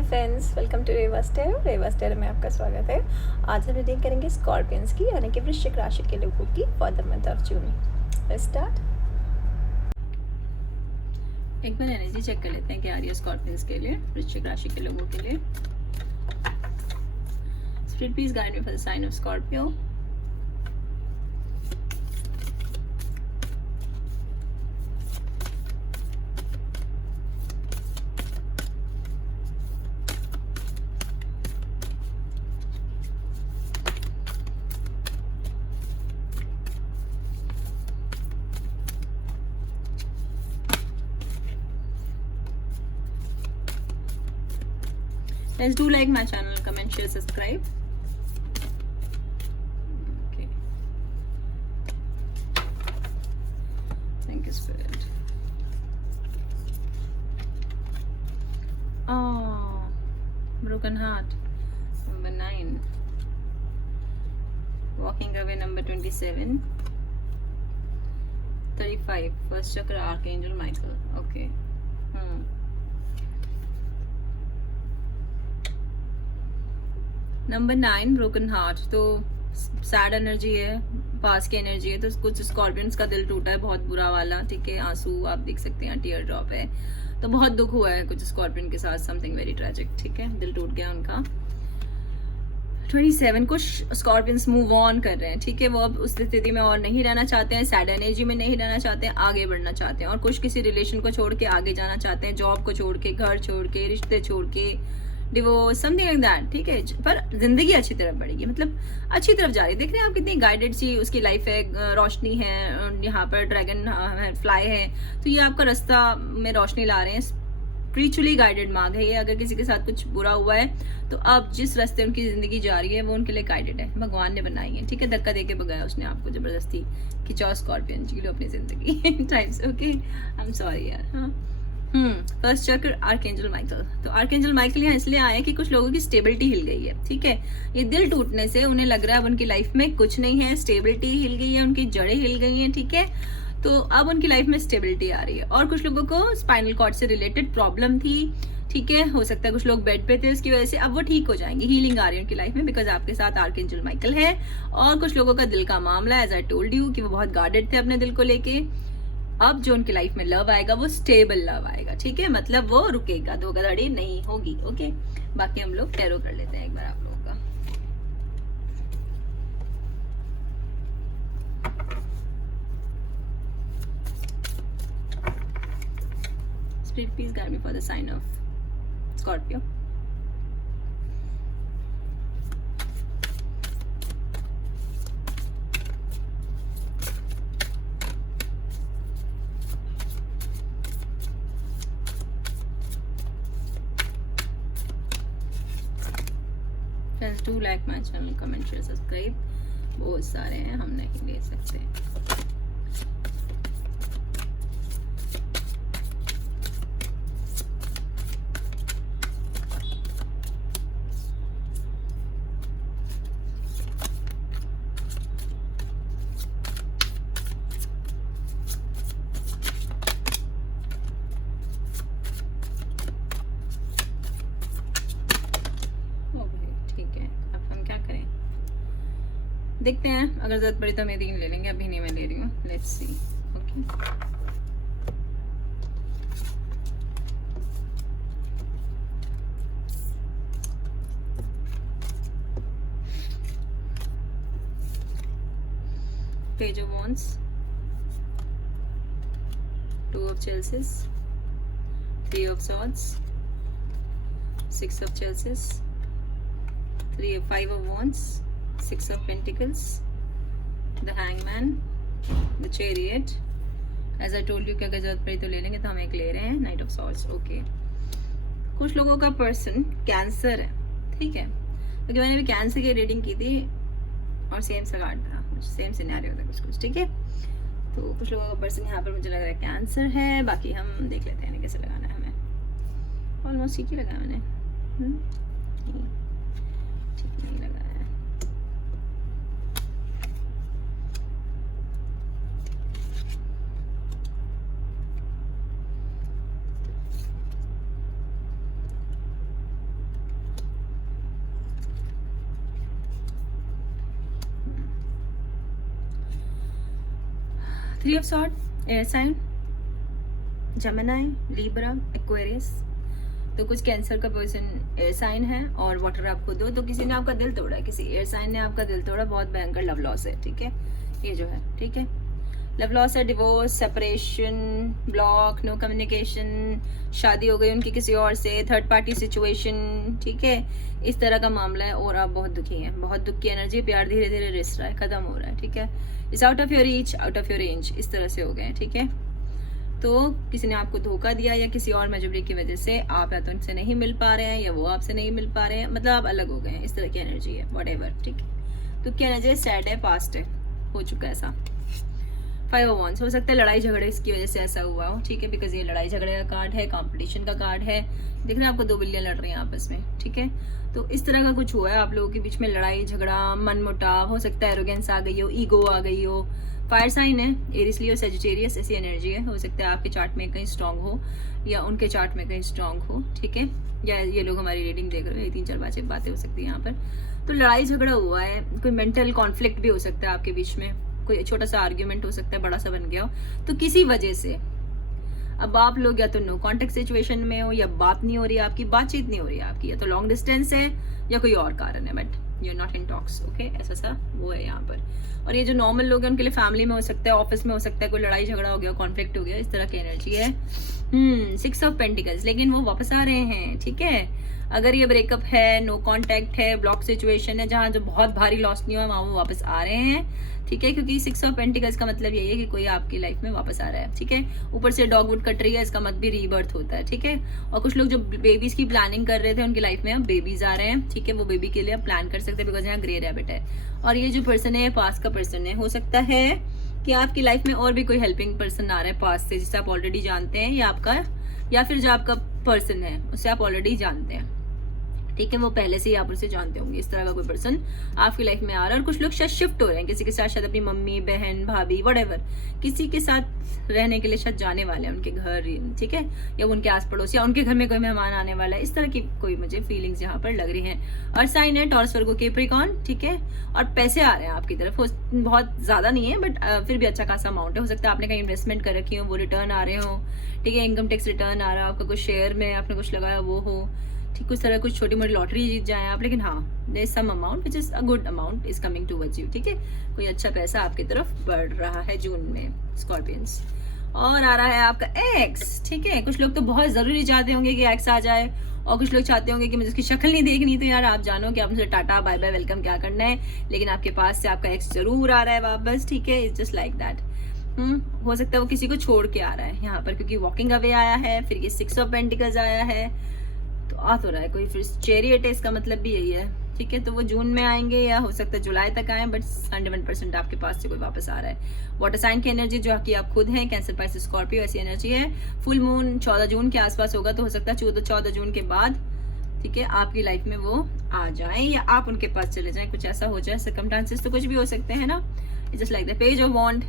Hi friends, welcome to Reva stair में आपका स्वागत है। आज हम रीडिंग करेंगे स्कॉर्पियंस की यानी कि वृश्चिक राशि के लोगों की for the month of June. Let's start. एक बार एनर्जी चेक कर लेते हैं क्या आ रही है स्कॉर्पियंस के लिए, वृश्चिक राशि के लोगों के लिए। Spirit please guide me for the sign of Scorpio. Please do like my channel, comment, share, subscribe. Okay. Thank you, Spirit. Oh, broken heart. Number 9. Walking away, number 27. 35. First chakra, Archangel Michael. Okay. Number 9 broken heart, तो sad energy है, पास की energy है। तो कुछ Scorpions का दिल टूटा है बहुत बुरा वाला, ठीक है। आंसू आप देख सकते हैं, टीयर ड्रॉप है, तो बहुत दुख हुआ है कुछ स्कॉर्पियन के साथ, समथिंग वेरी ट्रेजिक, ठीक है। दिल टूट गया उनका। 27 कुछ स्कॉर्पियंस मूव ऑन कर रहे हैं, ठीक है। वो अब उस स्थिति में और नहीं रहना चाहते हैं, सैड एनर्जी में नहीं रहना चाहते हैं, आगे बढ़ना चाहते हैं। और कुछ किसी रिलेशन को छोड़ के आगे जाना चाहते हैं, जॉब को छोड़ के, घर छोड़ के, रिश्ते छोड़ के, डिवोर्स, समथिंग लाइक दैट, ठीक है। पर जिंदगी अच्छी तरफ बढ़ेगी, मतलब अच्छी तरफ जा रही है। देख रहे हैं आप कितनी गाइडेड सी उसकी लाइफ है, रोशनी है, यहाँ पर ड्रैगन फ्लाई है, तो ये आपका रास्ता में रोशनी ला रहे हैं। स्पिरिचुअली गाइडेड मार्ग है ये। अगर किसी के साथ कुछ बुरा हुआ है तो अब जिस रास्ते उनकी जिंदगी जा रही है वो उनके लिए गाइडेड है, भगवान ने बनाई है, ठीक है। धक्का देके भगाया उसने आपको जबरदस्ती कि चाओ स्कॉर्पियन जी लो अपनी जिंदगी types. Okay, I am sorry यार। हाँ, फर्स्ट चक्र आर्कएंजल माइकल। तो आर्कएंजल माइकल यहाँ इसलिए आए कि कुछ लोगों की स्टेबिलिटी हिल गई है, ठीक है। ये दिल टूटने से उन्हें लग रहा है अब उनकी लाइफ में कुछ नहीं है, स्टेबिलिटी हिल गई है, उनकी जड़ें हिल गई हैं, ठीक है। तो अब उनकी लाइफ में स्टेबिलिटी आ रही है। और कुछ लोगों को स्पाइनल कॉर्ड से रिलेटेड प्रॉब्लम थी, ठीक है। हो सकता है कुछ लोग बेड पे थे, उसकी वजह से अब वो ठीक हो जाएंगे, हीलिंग आ रही है उनकी लाइफ में, बिकॉज आपके साथ आर्कएंजल माइकल है। और कुछ लोगों का दिल का मामला, एज आई टोल्ड यू, कि वो बहुत गार्डेड थे अपने दिल को लेके। अब जो उनकी लाइफ में लव आएगा वो स्टेबल लव आएगा, ठीक है। मतलब वो रुकेगा, धोखाधड़ी नहीं होगी। ओके, बाकी हम लोग टैरो कर लेते हैं एक बार आप लोगों का। Spirit please guide me for the sign of Scorpio. Friends, do like my channel, comment, share, subscribe. बहुत सारे हैं, हम नहीं ले सकते। देखते हैं, अगर जरूरत पड़ी तो मैं 3 ले लेंगे, अभी नहीं मैं ले रही हूँ। Let's see. Okay, page of wands, 2 of chalices, 3 of swords, 6 of chalices, 5 of wands, 6 of Pentacles, the Hangman, the Chariot. As I told you कि अगर जरूरत पड़ी तो ले लेंगे, तो हम एक ले रहे हैं, Knight of Swords। ओके, कुछ लोगों का पर्सन कैंसर है, ठीक है। क्योंकि मैंने भी कैंसर की रीडिंग की थी और सेम सा कार्ड था, सेम सिनेरियो था कुछ, ठीक है। तो कुछ लोगों का पर्सन यहाँ पर मुझे लग रहा है कैंसर है। बाकी हम देख लेते हैं कैसे लगाना है हमें। ऑलमोस्ट ठीक ही लगाया मैंने, ठीक नहीं लगा। 3 of sword air sign, Gemini, Libra, Aquarius. तो कुछ कैंसर का पर्सन एयर साइन है और वाटर आप खुद हो, तो किसी ने आपका दिल तोड़ा है, किसी एयर साइन ने आपका दिल तोड़ा, बहुत भयंकर लव लॉस है, ठीक है, ये जो है, ठीक है, लव लॉस है, divorce, separation, block, no communication, शादी हो गई उनकी किसी और से, थर्ड पार्टी सिचुएशन, ठीक है, इस तरह का मामला है और आप बहुत दुखी हैं, बहुत दुख की एनर्जी, प्यार धीरे धीरे रिस रहा है, खत्म हो रहा है, ठीक है, इस out of your reach, out of your range, इस तरह से हो गए, ठीक है। तो किसी ने आपको धोखा दिया या किसी और मजबूरी की वजह से आप या तो उनसे नहीं मिल पा रहे हैं या वो आपसे नहीं मिल पा रहे हैं, मतलब आप अलग हो गए हैं, इस तरह की एनर्जी है, व्हाटएवर, ठीक है। तो क्या एनर्जी सैड है, पास्ट है, हो चुका है ऐसा। 5 ऑफ वांड्स, हो सकता है लड़ाई झगड़े इसकी वजह से ऐसा हुआ हो, ठीक है, बिकॉज ये लड़ाई झगड़े का कार्ड है, कंपटीशन का कार्ड है, देख रहे हैं आपको 2 बिल्लियां लड़ रही हैं आपस में, ठीक है। तो इस तरह का कुछ हुआ है आप लोगों के बीच में, लड़ाई झगड़ा, मनमुटाव, हो सकता है एरोगेंस आ गई हो, ईगो आ गई हो। फायर साइन है, एरिस लियो सजिटेरियस, ऐसी एनर्जी है, हो सकता है आपके चार्ट में कहीं स्ट्रांग हो या उनके चार्ट में कहीं स्ट्रांग हो, ठीक है, या ये लोग हमारी रीडिंग देख रहे हैं, 3-4 बातें हो सकती है यहाँ पर। तो लड़ाई झगड़ा हुआ है, कोई मेंटल कॉन्फ्लिक्ट भी हो सकता है आपके बीच में, कोई छोटा सा आर्ग्यूमेंट हो सकता है, बड़ा सा बन गया हो, तो किसी वजह से अब आप लोग या तो नो कॉन्टेक्ट सिचुएशन में हो, या बात नहीं हो रही है आपकी, बातचीत नहीं हो रही है आपकी, या तो लॉन्ग डिस्टेंस है या कोई और कारण है, but you are not in talks, okay, ऐसा सा वो है यहाँ पर। और ये जो नॉर्मल लोग हैं उनके लिए फैमिली में हो सकता है, ऑफिस में हो सकता है, कोई लड़ाई झगड़ा हो गया, कॉन्फ्लिक्ट हो गया, इस तरह की एनर्जी है। 6 ऑफ पेंटिकल्स, लेकिन वो वापस आ रहे हैं, ठीक है। अगर ये ब्रेकअप है, नो कांटेक्ट है, ब्लॉक सिचुएशन है, जहाँ जो बहुत भारी लॉस नहीं हुआ वहाँ वो वापस आ रहे हैं, ठीक है, क्योंकि 6 ऑफ पेंटिकल्स का मतलब यही है कि कोई आपकी लाइफ में वापस आ रहा है, ठीक है। ऊपर से डॉगवुड कट रही है, इसका मतलब भी रीबर्थ होता है, ठीक है। और कुछ लोग जो बेबीज की प्लानिंग कर रहे थे उनकी लाइफ में अब बेबीज आ रहे हैं, ठीक है, वो बेबी के लिए आप प्लान कर सकते हैं, बिकॉज यहाँ ग्रे रैबिट है। और ये जो पर्सन है पास का पर्सन है, हो सकता है कि आपकी लाइफ में और भी कोई हेल्पिंग पर्सन आ रहा है पास से, जिसे आप ऑलरेडी जानते हैं, या आपका, या फिर जो आपका पर्सन है उसे आप ऑलरेडी जानते हैं, ठीक है, वो पहले से ही आप उसे जानते होंगे, इस तरह का कोई पर्सन आपकी लाइफ में आ रहा है। और कुछ लोग शायद शिफ्ट हो रहे हैं, किसी के साथ शायद अपनी मम्मी, बहन, भाभी, व्हाटएवर, किसी के साथ रहने के लिए शायद जाने वाले हैं उनके घर, ठीक है, या उनके आस पड़ोस, या उनके घर में कोई मेहमान आने वाला है, इस तरह की कोई मुझे फीलिंग्स यहाँ पर लग रही हैं। और साइन है टॉरस, वर्गो, कैप्रिकॉर्न, ठीक है, और पैसे आ रहे हैं आपकी तरफ, बहुत ज्यादा नहीं है बट फिर भी अच्छा खासा अमाउंट है, हो सकता है आपने कहीं इन्वेस्टमेंट कर रखी हो, वो रिटर्न आ रहे हो, ठीक है, इनकम टैक्स रिटर्न आ रहा है आपका, कुछ शेयर में आपने कुछ लगाया वो हो, ठीक, कुछ तरह कुछ छोटी मोटी लॉटरी जीत जाए आप, लेकिन हाँ there is some amount which is a good amount is coming towards you, ठीक है, कोई अच्छा पैसा आपकी तरफ बढ़ रहा है जून में, स्कॉर्पियंस। और आ रहा है आपका एक्स, ठीक है, कुछ लोग तो बहुत जरूरी चाहते होंगे कि एक्स आ जाए, और कुछ लोग चाहते होंगे कि मुझे उसकी शक्ल नहीं देखनी, तो यार आप जानो कि आप मुझे टाटा बाय बाय वेलकम क्या करना है, लेकिन आपके पास से आपका एक्स जरूर आ रहा है वापस, ठीक है, इट्स जस्ट लाइक दैट। हो सकता है वो किसी को छोड़ के आ रहा है यहाँ पर, क्योंकि वॉकिंग अवे आया है, फिर ये 6 ऑफ पेंटिकल्स आया है, तो आ तो रहा है कोई, फिर चैरियट है, इसका मतलब भी यही है, ठीक है। तो वो जून में आएंगे या हो सकता है जुलाई तक आए, बट 101% आपके पास से कोई वापस आ रहा है। वाटर साइन की एनर्जी जो कि आप खुद हैं, कैंसर, पाइसेस, स्कॉर्पियो, ऐसी एनर्जी है। फुल मून 14 जून के आसपास होगा, तो हो सकता है 14 जून के बाद, ठीक है, आपकी लाइफ में वो आ जाए या आप उनके पास चले जाएं, कुछ ऐसा हो जाए, सर्कमस्टांसेस तो कुछ भी हो सकते हैं ना, just like the page of wand.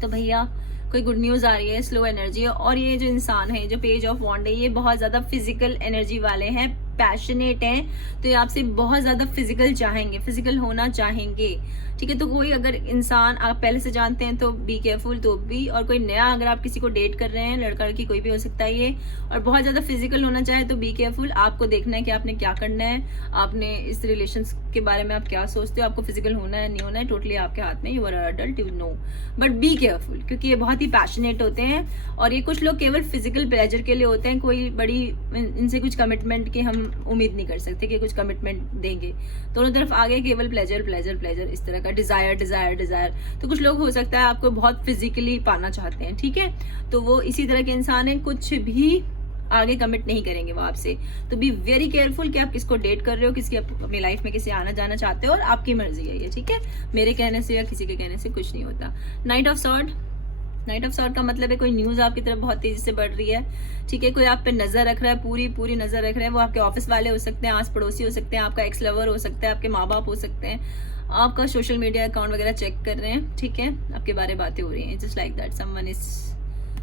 तो भैया कोई गुड न्यूज आ रही है, स्लो एनर्जी है, और ये जो इंसान है, जो पेज ऑफ वॉन्ड है, ये बहुत ज्यादा फिजिकल एनर्जी वाले हैं, पैशनेट हैं, तो ये आपसे बहुत ज्यादा फिजिकल चाहेंगे, फिजिकल होना चाहेंगे, ठीक है। तो कोई अगर इंसान आप पहले से जानते हैं तो बी केयरफुल, तो भी, और कोई नया अगर आप किसी को डेट कर रहे हैं, लड़का लड़की कोई भी हो सकता है ये, और बहुत ज्यादा फिजिकल होना चाहे तो बी केयरफुल। आपको देखना है कि आपने क्या करना है, आपने इस रिलेशन के बारे में आप क्या सोचते हो, आपको फिजिकल होना है नहीं होना है, टोटली आपके हाथ में, you are adult, you know, but be careful, क्योंकि ये बहुत ही पैशनेट होते हैं, और ये कुछ लोग केवल फिजिकल प्लेजर के लिए होते हैं, कोई बड़ी इनसे कुछ कमिटमेंट की हम उम्मीद नहीं कर सकते कि कुछ कमिटमेंट देंगे, दोनों तरफ आगे केवल प्लेजर प्लेजर प्लेजर, इस तरह का डिजायर डिजायर डिजायर। तो कुछ लोग हो सकता है आपको बहुत फिजिकली पाना चाहते हैं, ठीक है, तो वो इसी तरह के इंसान है, कुछ भी आगे कमिट नहीं करेंगे वो आपसे, तो बी वेरी केयरफुल कि आप किसको डेट कर रहे हो, किसकी अपनी लाइफ में किसी आना जाना चाहते हो, और आपकी मर्जी है ये, ठीक है, मेरे कहने से या किसी के कहने से कुछ नहीं होता। Night of sword, night of sword का मतलब है कोई न्यूज आपकी तरफ बहुत तेजी से बढ़ रही है, ठीक है, कोई आप पे नजर रख रहा है, पूरी नजर रख रहे हैं, वो आपके ऑफिस वाले हो सकते हैं, आस पड़ोसी हो सकते हैं, आपका एक्स लवर हो सकता है, आपके माँ बाप हो सकते हैं, आपका सोशल मीडिया अकाउंट वगैरह चेक कर रहे हैं, ठीक है, आपके बारे में बातें हो रही हैं, just like that, someone is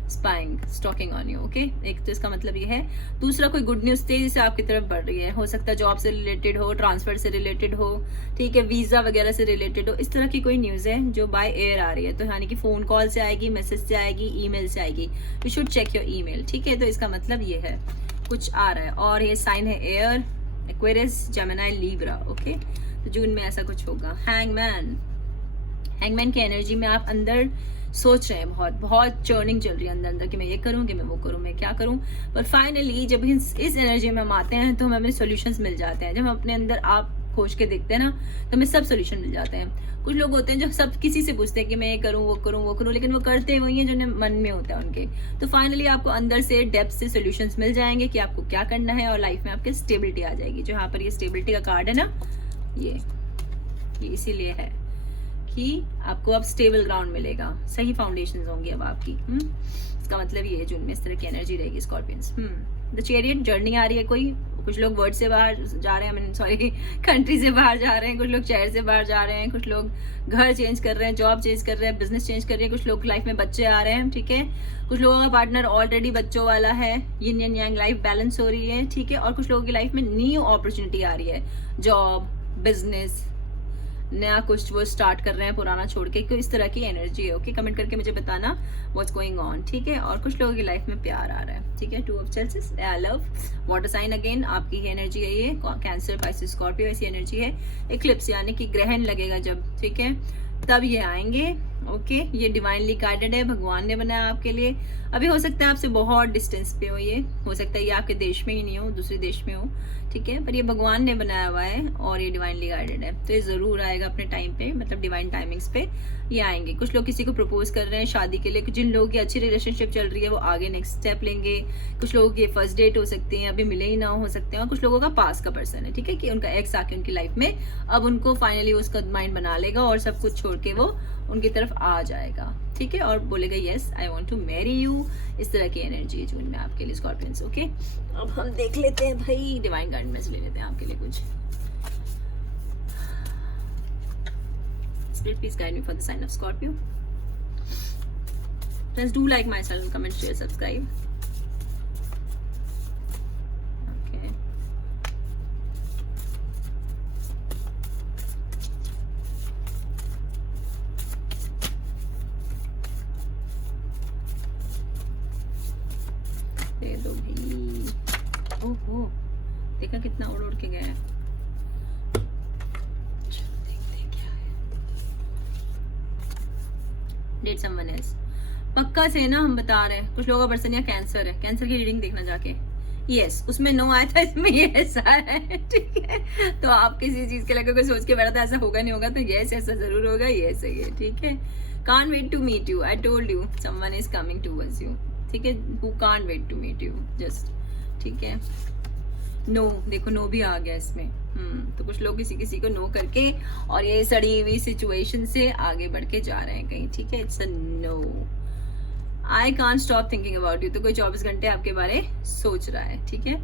spying, stalking on you. Okay, एक तो इसका मतलब ये है। दूसरा, कोई गुड न्यूज तेजी से आपकी तरफ बढ़ रही है, हो सकता है जॉब से रिलेटेड हो, ट्रांसफर से रिलेटेड हो, ठीक है, वीजा वगैरह से रिलेटेड हो, इस तरह की कोई न्यूज है जो बाय एयर आ रही है। तो यानी कि फोन कॉल से आएगी, मैसेज से आएगी, ईमेल से आएगी। You should check your email, ठीक है। तो इसका मतलब ये है कुछ आ रहा है, और ये साइन है air, Aquarius, Gemini, Libra. Okay, तो जून में ऐसा कुछ होगा। हैंगमैन, हैंगमैन की एनर्जी में आप अंदर सोच रहे हैं, बहुत बहुत चर्निंग चल रही है अंदर अंदर कि मैं ये करूं, कि मैं वो करूं, मैं क्या करूं। पर फाइनली जब इस एनर्जी में हम आते हैं तो हमें सॉल्यूशंस मिल जाते हैं। जब हम अपने अंदर आप खोज के देखते हैं ना, तो हमें सब सॉल्यूशन मिल जाते हैं। कुछ लोग होते हैं जो सब किसी से पूछते हैं कि मैं ये करूं, वो करूं, वो करूं, लेकिन वो करते वही है जो मन में होता है उनके। तो फाइनली आपको अंदर से डेप्थ से सॉल्यूशंस मिल जाएंगे कि आपको क्या करना है, और लाइफ में आपके स्टेबिलिटी आ जाएगी। जो यहाँ पर ये स्टेबिलिटी का कार्ड है ना, ये इसीलिए है कि आपको अब स्टेबल ग्राउंड मिलेगा, सही फाउंडेशंस होंगी अब आपकी। इसका मतलब ये है जून में इस तरह की एनर्जी रहेगी स्कॉर्पियंस। द चैरियट, जर्नी आ रही है कोई, कुछ लोग वर्ड से बाहर जा रहे हैं, सॉरी कंट्री से बाहर जा रहे हैं, कुछ लोग शहर से बाहर जा रहे हैं, कुछ लोग घर चेंज कर रहे हैं, जॉब चेंज कर रहे हैं, बिजनेस चेंज कर रहे हैं, कुछ लोग लाइफ में बच्चे आ रहे हैं, ठीक है। कुछ लोगों का पार्टनर ऑलरेडी बच्चों वाला है, yin and yang life balance हो रही है, ठीक है। और कुछ लोगों की लाइफ में न्यू अपॉर्चुनिटी आ रही है, जॉब, बिजनेस, नया कुछ वो स्टार्ट कर रहे हैं पुराना छोड़ के। इस तरह की एनर्जी है। ओके, कमेंट करके मुझे बताना व्हाट्स गोइंग ऑन, ठीक है। और कुछ लोगों की लाइफ में प्यार आ रहा है, ठीक है। 2 of chalices, I love, water sign again, आपकी ही एनर्जी है ये। कैंसर, पाइसेस, स्कॉर्पियो, ऐसी एनर्जी है। इक्लिप्स यानी कि ग्रहण लगेगा जब, ठीक है, तब ये आएंगे। ओके, ये डिवाइनली गाइडेड है, भगवान ने बनाया आपके लिए। अभी हो सकता है आपसे बहुत डिस्टेंस पे हो, ये हो सकता है ये आपके देश में ही नहीं हो, दूसरे देश में हो, ठीक है, पर ये भगवान ने बनाया हुआ है और ये डिवाइनली गाइडेड है। तो ये जरूर आएगा अपने टाइम पे, मतलब डिवाइन टाइमिंग्स पे ये आएंगे। कुछ लोग किसी को प्रपोज कर रहे हैं शादी के लिए, जिन लोगों की अच्छी रिलेशनशिप चल रही है वो आगे नेक्स्ट स्टेप लेंगे। कुछ लोगों की फर्स्ट डेट हो सकती है, अभी मिले ही ना हो सकते हैं। और कुछ लोगों का पास का पर्सन है, ठीक है, कि उनका एक्स आके उनकी लाइफ में अब उनको फाइनली उसका माइंड बना लेगा और सब कुछ छोड़ के वो उनकी तरफ आ जाएगा, ठीक है, और बोलेगा yes I want to marry you. इस तरह की एनर्जी है जून में आपके लिए स्कॉर्पियंस। ओके, अब हम देख लेते हैं भाई, डिवाइन गाइडेंस ले लेते हैं आपके लिए कुछ। Spirit, please guide me for the sign of Scorpio. Friends, do like my channel, comment, share, subscribe. Okay. दे दो भी। ओहो, देखा कितना उड़ उड़ के गया है। डेट समवन एल्स, पक्का से ना हम बता रहे हैं। कुछ लोगों का पर्सन या कैंसर है, कैंसर की रीडिंग देखना जाके। यस, उसमें नो आया था, इसमें यस आया है, ठीक है। तो आप किसी चीज के लगे कोई सोच के बैठा था ऐसा होगा नहीं होगा, तो यस ऐसा जरूर होगा, यस है ये, ठीक है। Can't wait to meet you, I told you someone is coming towards you, ठीक है। Who can't wait to meet you just, ठीक है। नो, देखो नो भी आ गया इसमें। तो कुछ लोग किसी को नो करके और ये सड़ी हुई सिचुएशन से आगे बढ़ के जा रहे हैं कहीं, ठीक है। It's a no, I can't stop thinking about you. तो कोई 24 घंटे आपके बारे सोच रहा है, ठीक है।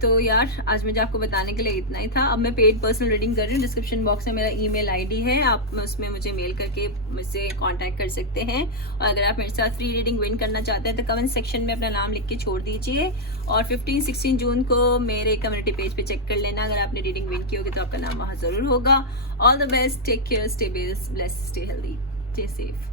तो यार आज मुझे आपको बताने के लिए इतना ही था। अब मैं पेड पर्सनल रीडिंग कर रही हूँ। डिस्क्रिप्शन बॉक्स में मेरा ईमेल आईडी है, आप उसमें मुझे मेल करके मुझसे कांटेक्ट कर सकते हैं। और अगर आप मेरे साथ फ्री रीडिंग विन करना चाहते हैं तो कमेंट सेक्शन में अपना नाम लिख के छोड़ दीजिए। और 15-16 जून को मेरे कम्युनिटी पेज पे चेक कर लेना, अगर आपने रीडिंग विन की होगी तो आपका नाम वहाँ जरूर होगा। All the best, take care, stay blessed, stay healthy, stay safe.